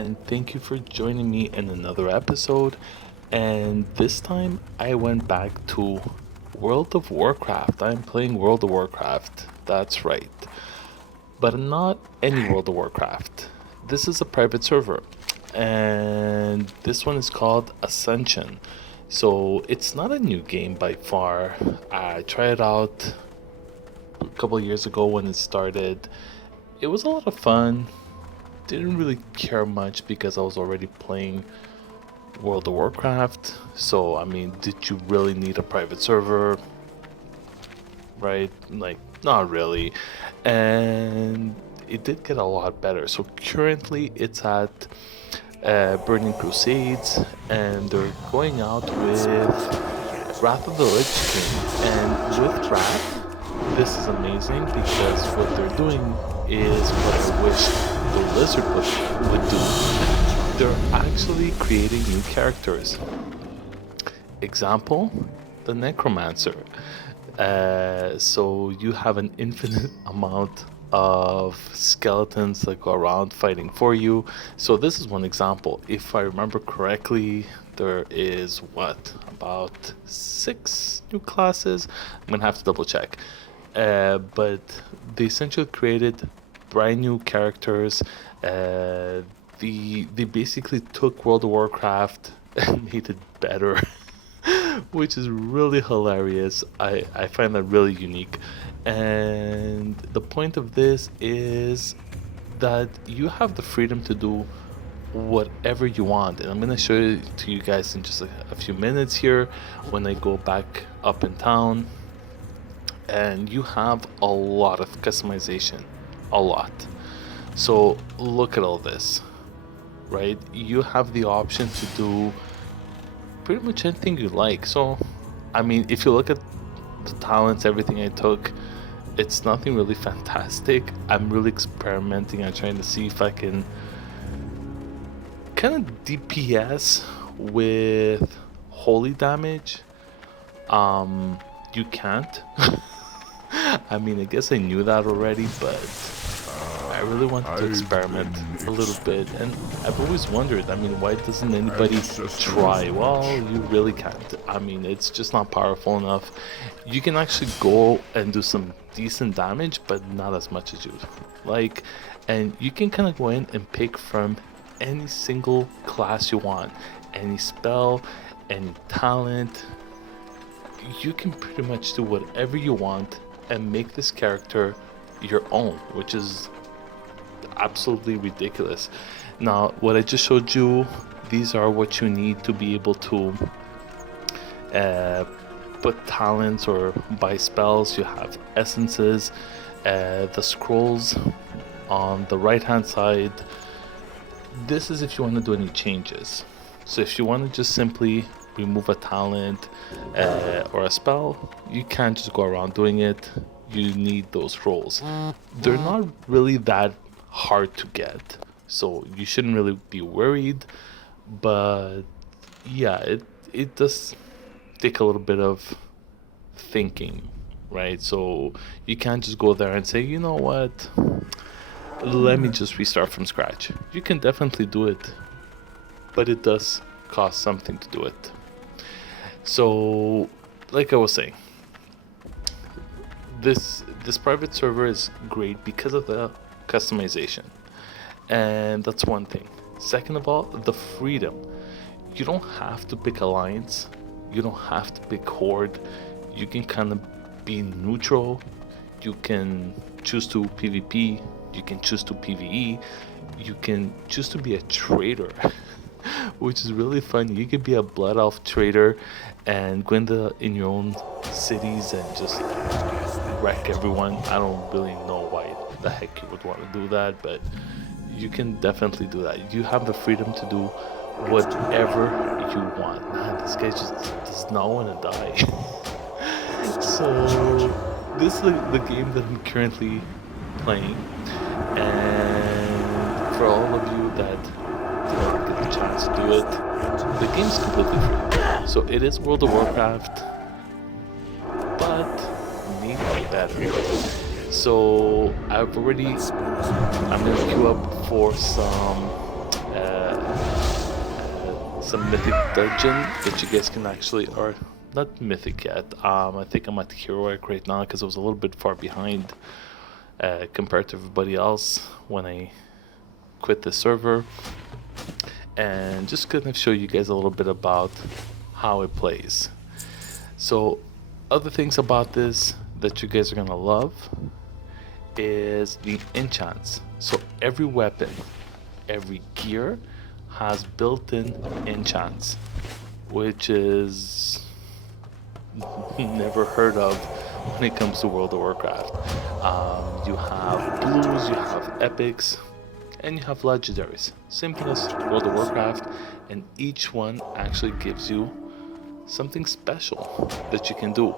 and thank you for joining me in another episode. And this time I went back to World of Warcraft. I'm playing World of Warcraft, that's right. But not any World of Warcraft. This is a private server, and this one is called Ascension. So it's not a new game by far. I tried it out a couple of years ago when it started. It was a lot of fun. Didn't really care much because I was already playing World of Warcraft. So, I mean, did you really need a private server? Right? Like, not really. And it did get a lot better. So, currently it's at Burning Crusades, and they're going out with Wrath of the Lich King. And with Wrath, this is amazing because what they're doing is what I wish the Lizard would do. They're actually creating new characters. Example, the Necromancer. So you have an infinite amount of skeletons that go around fighting for you. So this is one example. If I remember correctly, there is about 6 new classes. I'm gonna have to double check. But they essentially created brand new characters. They basically took World of Warcraft and made it better, which is really hilarious. I find that really unique. And the point of this is that you have the freedom to do whatever you want. And I'm going to show it to you guys in just a few minutes here when I go back up in town. And you have a lot of customization. A lot. So look at all this, right? You have the option to do pretty much anything you like. So, I mean, if you look at the talents, everything I took, it's nothing really fantastic. I'm really experimenting and trying to see if I can kind of DPS with holy damage. You can't. I mean, I guess I knew that already, but I really wanted to experiment a little bit, and I've always wondered, I mean, why doesn't anybody try? Well, you really can't. I mean, it's just not powerful enough. You can actually go and do some decent damage, but not as much as you'd like, and you can kind of go in and pick from any single class you want, any spell, any talent. You can pretty much do whatever you want and make this character your own, which is absolutely ridiculous. Now, what I just showed you, these are what you need to be able to put talents or buy spells. You have essences, the scrolls on the right hand side. This is if you want to do any changes. So if you want to just simply remove a talent or a spell, you can't just go around doing it. You need those rolls. They're not really that hard to get, so you shouldn't really be worried. But yeah, it does take a little bit of thinking, right? So you can't just go there and say, you know what, let me just restart from scratch. You can definitely do it, but it does cost something to do it. So, like I was saying, this private server is great because of the customization, and that's one thing. Second of all, the freedom. You don't have to pick alliance, you don't have to pick horde. You can kind of be neutral. You can choose to PvP, you can choose to PvE, you can choose to be a trader, which is really fun. You could be a blood elf trader and go in your own cities and just wreck everyone. I don't really know why the heck you would want to do that, but you can definitely do that. You have the freedom to do whatever you want. Man, this guy just does not want to die. So this is the game that I'm currently playing, and for all of you that don't get the chance to do it, the game's completely free. So it is World of Warcraft, but maybe better. So I'm gonna queue up for some some mythic dungeon that you guys can actually, or not mythic yet. I think I'm at heroic right now because I was a little bit far behind compared to everybody else when I quit the server. And just gonna show you guys a little bit about how it plays. So other things about this that you guys are gonna love is the enchants. So every weapon, every gear has built-in enchants, which is never heard of when it comes to World of Warcraft. You have blues, you have epics, and you have legendaries. Same thing as World of Warcraft, and each one actually gives you something special that you can do.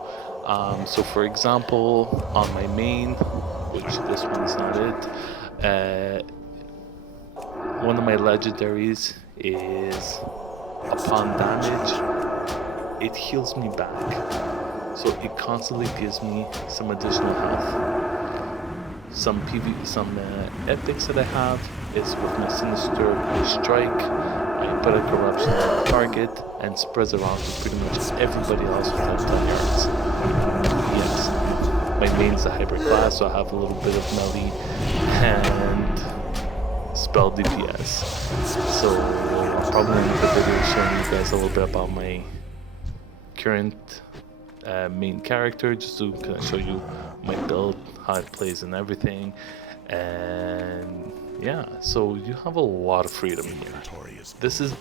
So for example, on my main, which this one is not it, one of my legendaries is upon damage, it heals me back. So it constantly gives me some additional health. Some epics that I have is with my Sinister Strike. I put a corruption on the target and spreads around to pretty much everybody else within 10 yards. Yes, my main's a hybrid class, so I have a little bit of melee and spell DPS. So I'll probably make a video showing you guys a little bit about my current main character, just to kind of show you my build, how it plays and everything. And yeah, so you have a lot of freedom here. This is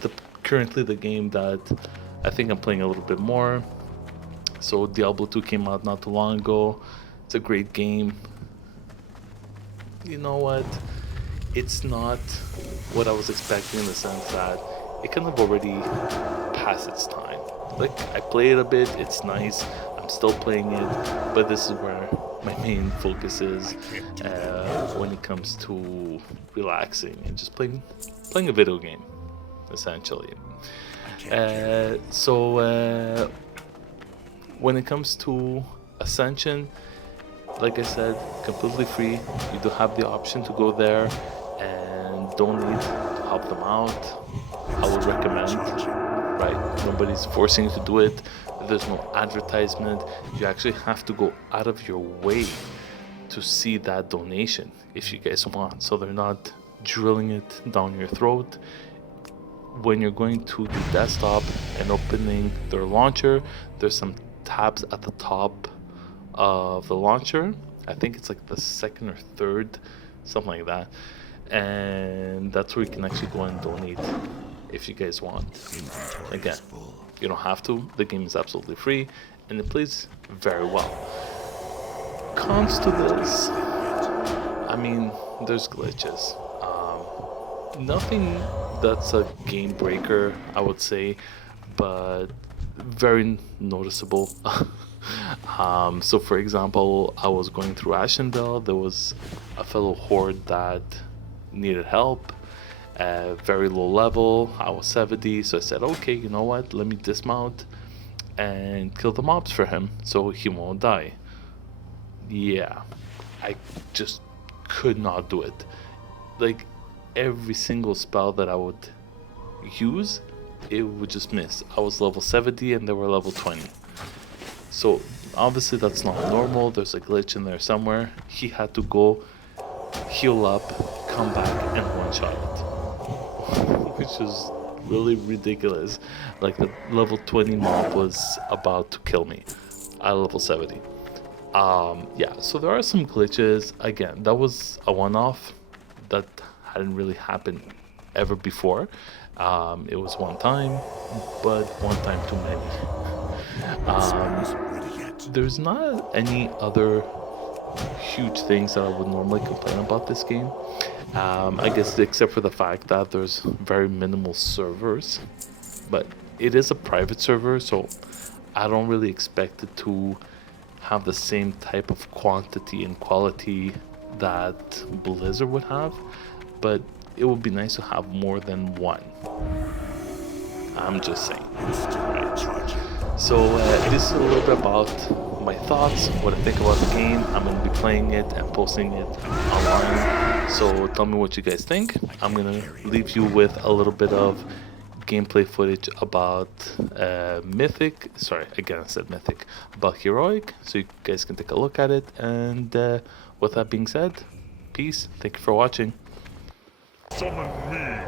currently the game that I think I'm playing a little bit more. So Diablo 2 came out not too long ago. It's a great game. You know what? It's not what I was expecting, in the sense that it kind of already passed its time. Like, I play it a bit, it's nice, I'm still playing it, but this is where my main focus is when it comes to relaxing and just playing a video game, essentially. So when it comes to Ascension, like I said, completely free. You do have the option to go there and donate to help them out. I would recommend, right? Nobody's forcing you to do it. There's no advertisement. You actually have to go out of your way to see that donation if you guys want. So they're not drilling it down your throat. When you're going to the desktop and opening their launcher, there's some tabs at the top of the launcher. I think it's like the second or third, something like that. And that's where you can actually go and donate if you guys want. Again, you don't have to. The game is absolutely free and it plays very well. Cons to this, I mean, there's glitches. Nothing that's a game breaker, I would say, but very noticeable. So for example, I was going through Ascension WoW. There was a fellow horde that needed help, very low level. I was 70, so I said, okay, you know what, let me dismount and kill the mobs for him so he won't die. Yeah, I just could not do it. Like, every single spell that I would use, it would just miss. I was level 70 and they were level 20. So obviously that's not normal. There's a glitch in there somewhere. He had to go heal up, come back and one-shot it, which is really ridiculous. Like, the level 20 mob was about to kill me at level 70. Yeah, so there are some glitches. Again, that was a one-off that hadn't really happened ever before. It was one time, but one time too many. There's not any other huge things that I would normally complain about this game. I guess except for the fact that there's very minimal servers, but it is a private server, so I don't really expect it to have the same type of quantity and quality that Blizzard would have, but it would be nice to have more than one. I'm just saying. Right. So this is a little bit about my thoughts, what I think about the game. I'm going to be playing it and posting it online. So tell me what you guys think. I'm going to leave you with a little bit of gameplay footage about Mythic. Sorry, again I said Mythic, about Heroic, so you guys can take a look at it. And with that being said, peace. Thank you for watching. Summon me!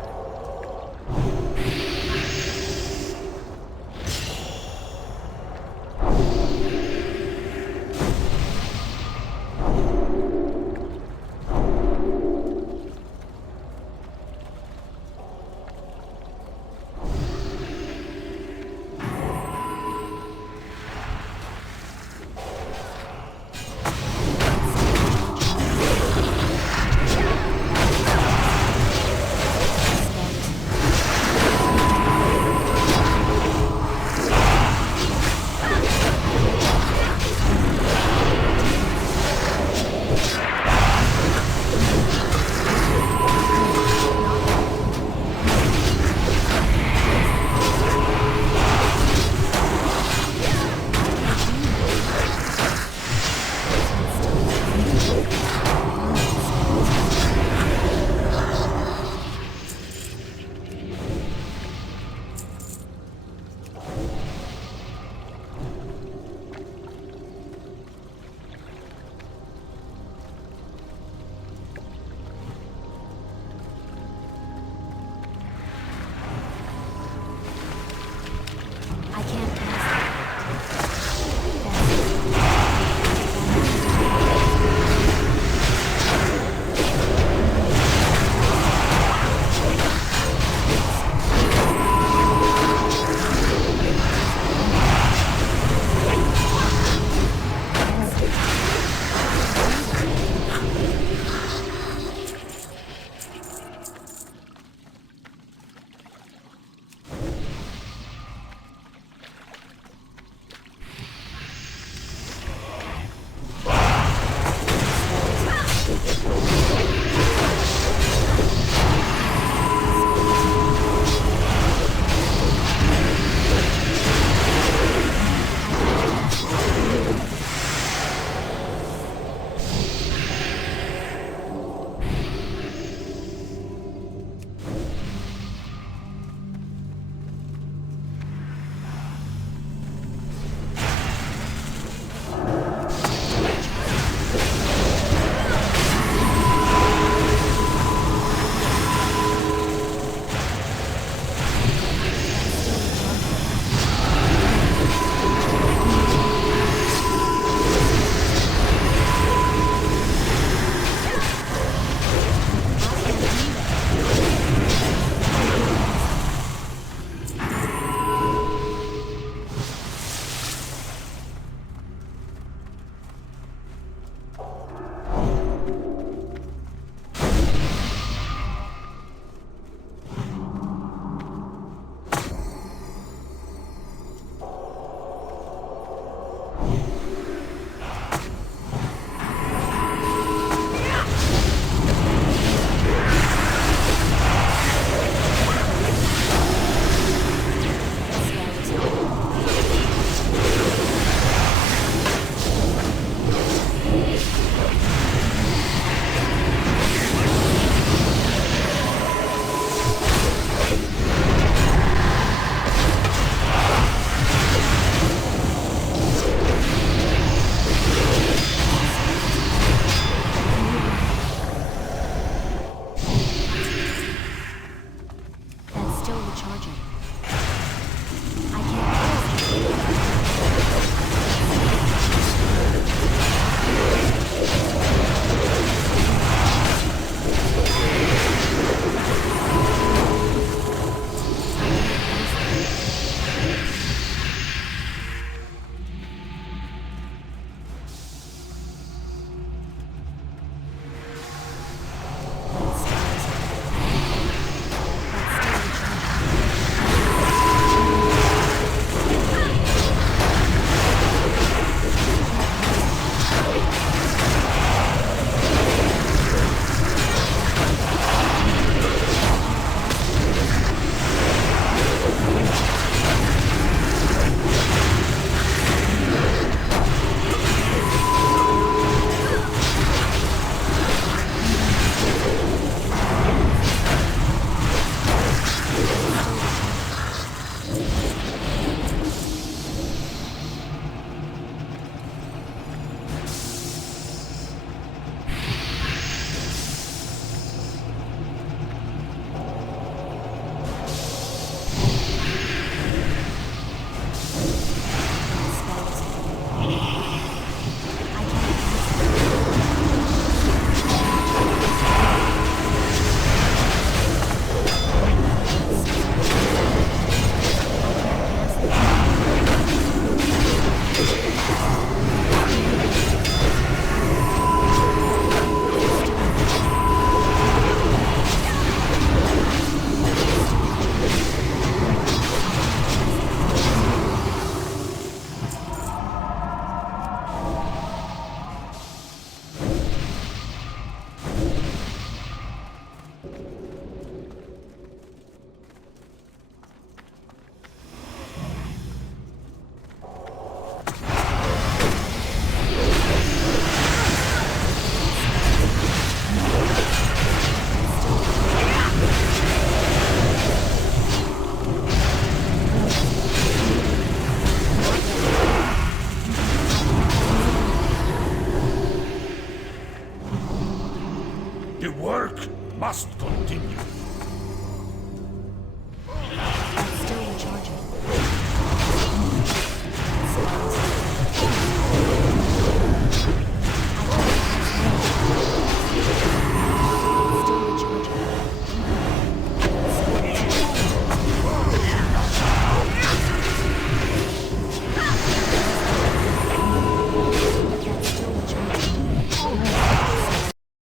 must continue.